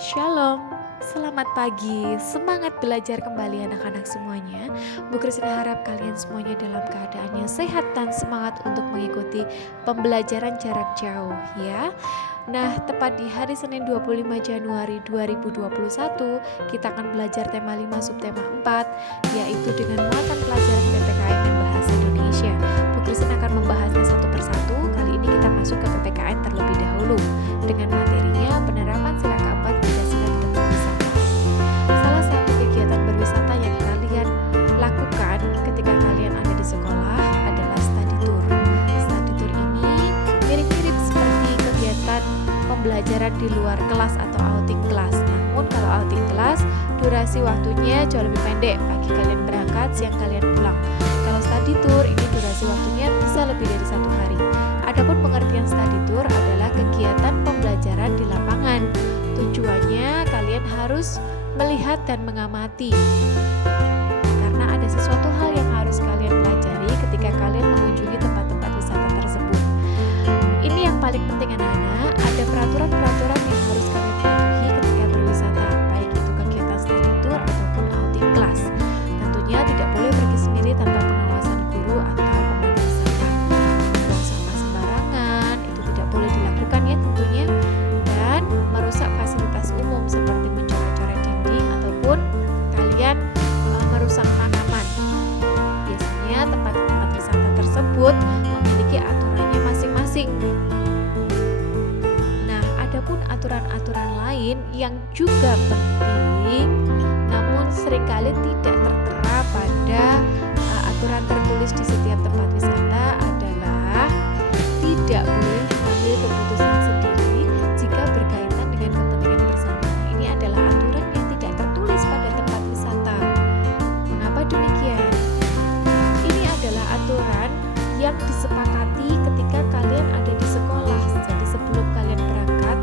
Shalom, selamat pagi, semangat belajar kembali anak-anak semuanya. Bu Kristina harap kalian semuanya dalam keadaan yang sehat dan semangat untuk mengikuti pembelajaran jarak jauh ya. Nah, tepat di hari Senin 25 Januari 2021, kita akan belajar tema 5 subtema 4, yaitu dengan muatan pelajaran PPKN dan Bahasa Indonesia. Bu Kristina akan membahasnya satu persatu. Kali ini kita masuk ke PPKN terlebih dahulu dengan materinya penerapan sila keempat Pancasila di tempat wisata. Salah satu kegiatan berwisata yang kalian lakukan ketika kalian ada di sekolah adalah study tour. Study tour ini mirip-mirip seperti kegiatan pembelajaran di luar kelas atau outing kelas. Namun kalau outing kelas, durasi waktunya jauh lebih pendek. Pagi kalian berangkat, siang kalian pulang. Kalau study tour ini durasi waktunya bisa lebih dari 1 hari. Adapun pengertian study tour adalah kegiatan pembelajaran di lapangan. Tujuannya kalian harus melihat dan mengamati. Karena ada sesuatu hal yang harus kalian pelajari ketika kalian mengunjungi tempat-tempat wisata tersebut. Ini yang paling penting anak-anak, ada peraturan-peraturan yang harus kalian patuhi ketika berwisata, baik itu kegiatan study tour ataupun outing kelas. Tentunya tidak boleh pergi sendiri tanpa pengawasan guru atau pemandu wisata. Buang sampah sembarangan, itu tidak boleh dilakukan ya tentunya. Dan merusak fasilitas umum seperti mencoret-coret dinding ataupun kalian merusak tanaman. Biasanya tempat-tempat wisata tersebut memiliki aturannya masing-masing. Nah, adapun aturan-aturan lain yang juga penting, namun seringkali tidak tertera pada aturan tertulis di setiap tempat wisata adalah tidak boleh mengambil keputusan sendiri jika berkaitan dengan kepentingan bersama. Ini adalah aturan yang tidak tertulis pada tempat wisata. Mengapa demikian? Ini adalah aturan yang disepakati ketika kalian ada di sekolah. Jadi sebelum kalian berangkat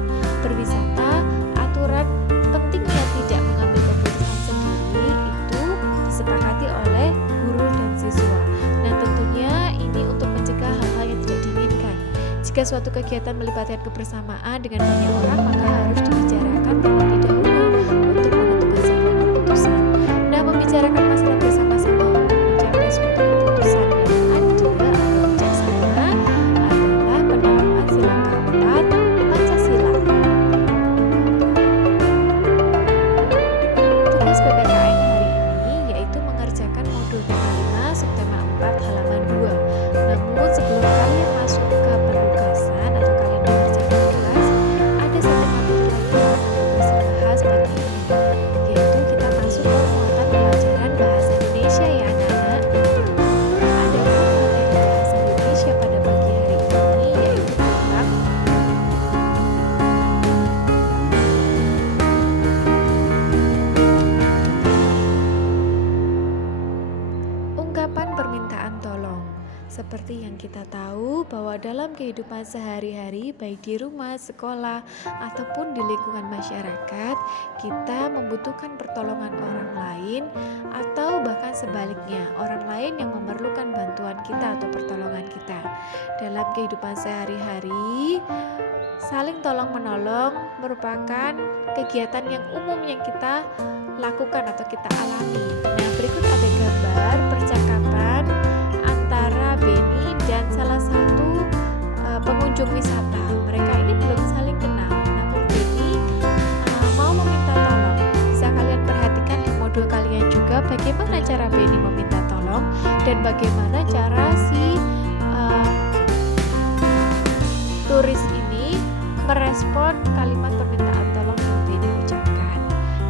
berwisata, aturan pentingnya tidak mengambil keputusan sendiri itu disepakati oleh guru dan siswa. Nah, tentunya ini untuk mencegah hal-hal yang tidak diinginkan. Jika suatu kegiatan melibatkan kebersamaan dengan banyak orang, maka harus dibicarakan terlebih dahulu untuk menentukan sebuah keputusan. Nah, membicarakan masalah bersama-sama untuk mencapai suatu keputusan yang adil atau bijaksana adalah penerapan sila keempat Pancasila. Tugas PPKN hari ini yaitu mengerjakan modul tema 5 subtema 4 halaman 2. Namun sebelum kalian masuk ke penugasan atau kalian mengerjakan tugas, ada satu materi lagi yang akan bahas pagi ini, yaitu kita masuk ke muatan pelajaran bahasa Indonesia ya anak-anak. Ada materi bahasa Indonesia pada pagi hari ini yaitu tentang ungkapan permintaan tolong. Seperti yang kita tahu bahwa dalam kehidupan sehari-hari baik di rumah, sekolah, ataupun di lingkungan masyarakat, kita membutuhkan pertolongan orang lain atau bahkan sebaliknya, orang lain yang memerlukan bantuan kita atau pertolongan kita. Dalam kehidupan sehari-hari, saling tolong-menolong merupakan kegiatan yang umum yang kita lakukan atau kita alami. Nah, berikut ada gambar percakapan antara Benny dan salah satu pengunjung wisata. Mereka ini belum saling kenal, namun Benny mau meminta tolong. Bisa kalian perhatikan di modul kalian juga bagaimana cara Benny meminta tolong dan bagaimana cara si turis ini merespon kalimat permintaan tolong yang Benny ucapkan.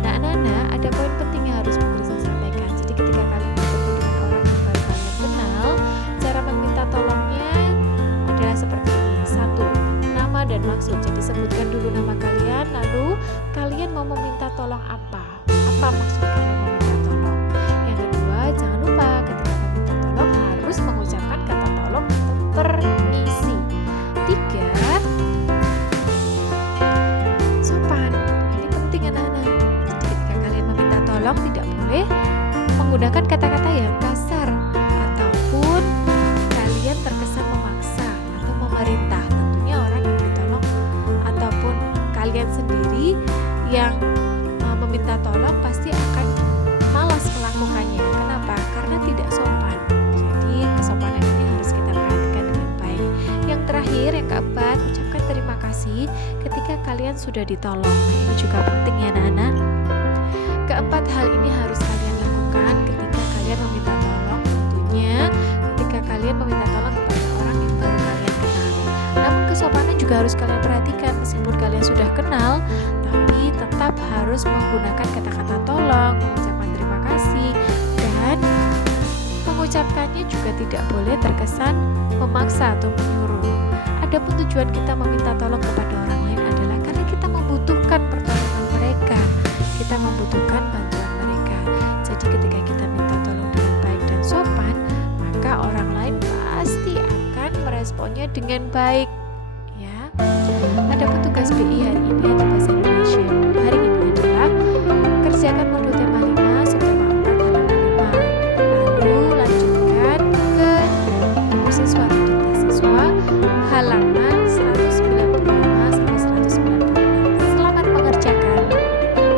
Nah, anak-anak, ada poin penting yang harus Bu Kristina sampaikan. Jadi ketika kalian bertemu dengan orang yang baru kalian kenal, cara meminta tolongnya adalah seperti ini. 1. Nama dan maksud. Jadi sebutkan dulu nama kalian, lalu kalian mau meminta tolong apa? Apa maksud kalian meminta tolong? Yang kedua, jangan lupa ketika meminta tolong harus mengucapkan kata tolong atau permisi. 3. Sopan. Ini penting anak-anak. Jadi ketika kalian meminta tolong tidak boleh menggunakan kata-kata yang kasar ataupun kalian terkesan memaksa atau memerintah. Tentunya orang yang ditolong ataupun kalian sendiri yang meminta tolong pasti akan malas melakukannya. Kenapa? Karena tidak sopan. Jadi kesopanan ini harus kita perhatikan dengan baik. Yang terakhir, yang keempat, ucapkan terima kasih ketika kalian sudah ditolong. Nah, ini juga penting ya anak-anak. Keempat hal ini harus kalian lakukan ketika kalian meminta tolong. Tentunya ketika kalian meminta tolong kepada orang yang baru kalian kenal. Namun kesopanan juga harus kalian perhatikan. Meskipun kalian sudah kenal, tapi tetap harus menggunakan kata-kata tolong, mengucapkan terima kasih, dan mengucapkannya juga tidak boleh terkesan memaksa atau menyuruh. Adapun tujuan kita meminta tolong kepada orang lain adalah karena kita membutuhkan pertolongan mereka, kita membutuhkan bantuan mereka. Jadi ketika kita minta tolong dengan baik dan sopan, maka orang lain pasti akan meresponnya dengan baik. Ya. Adapun tugas BI hari ini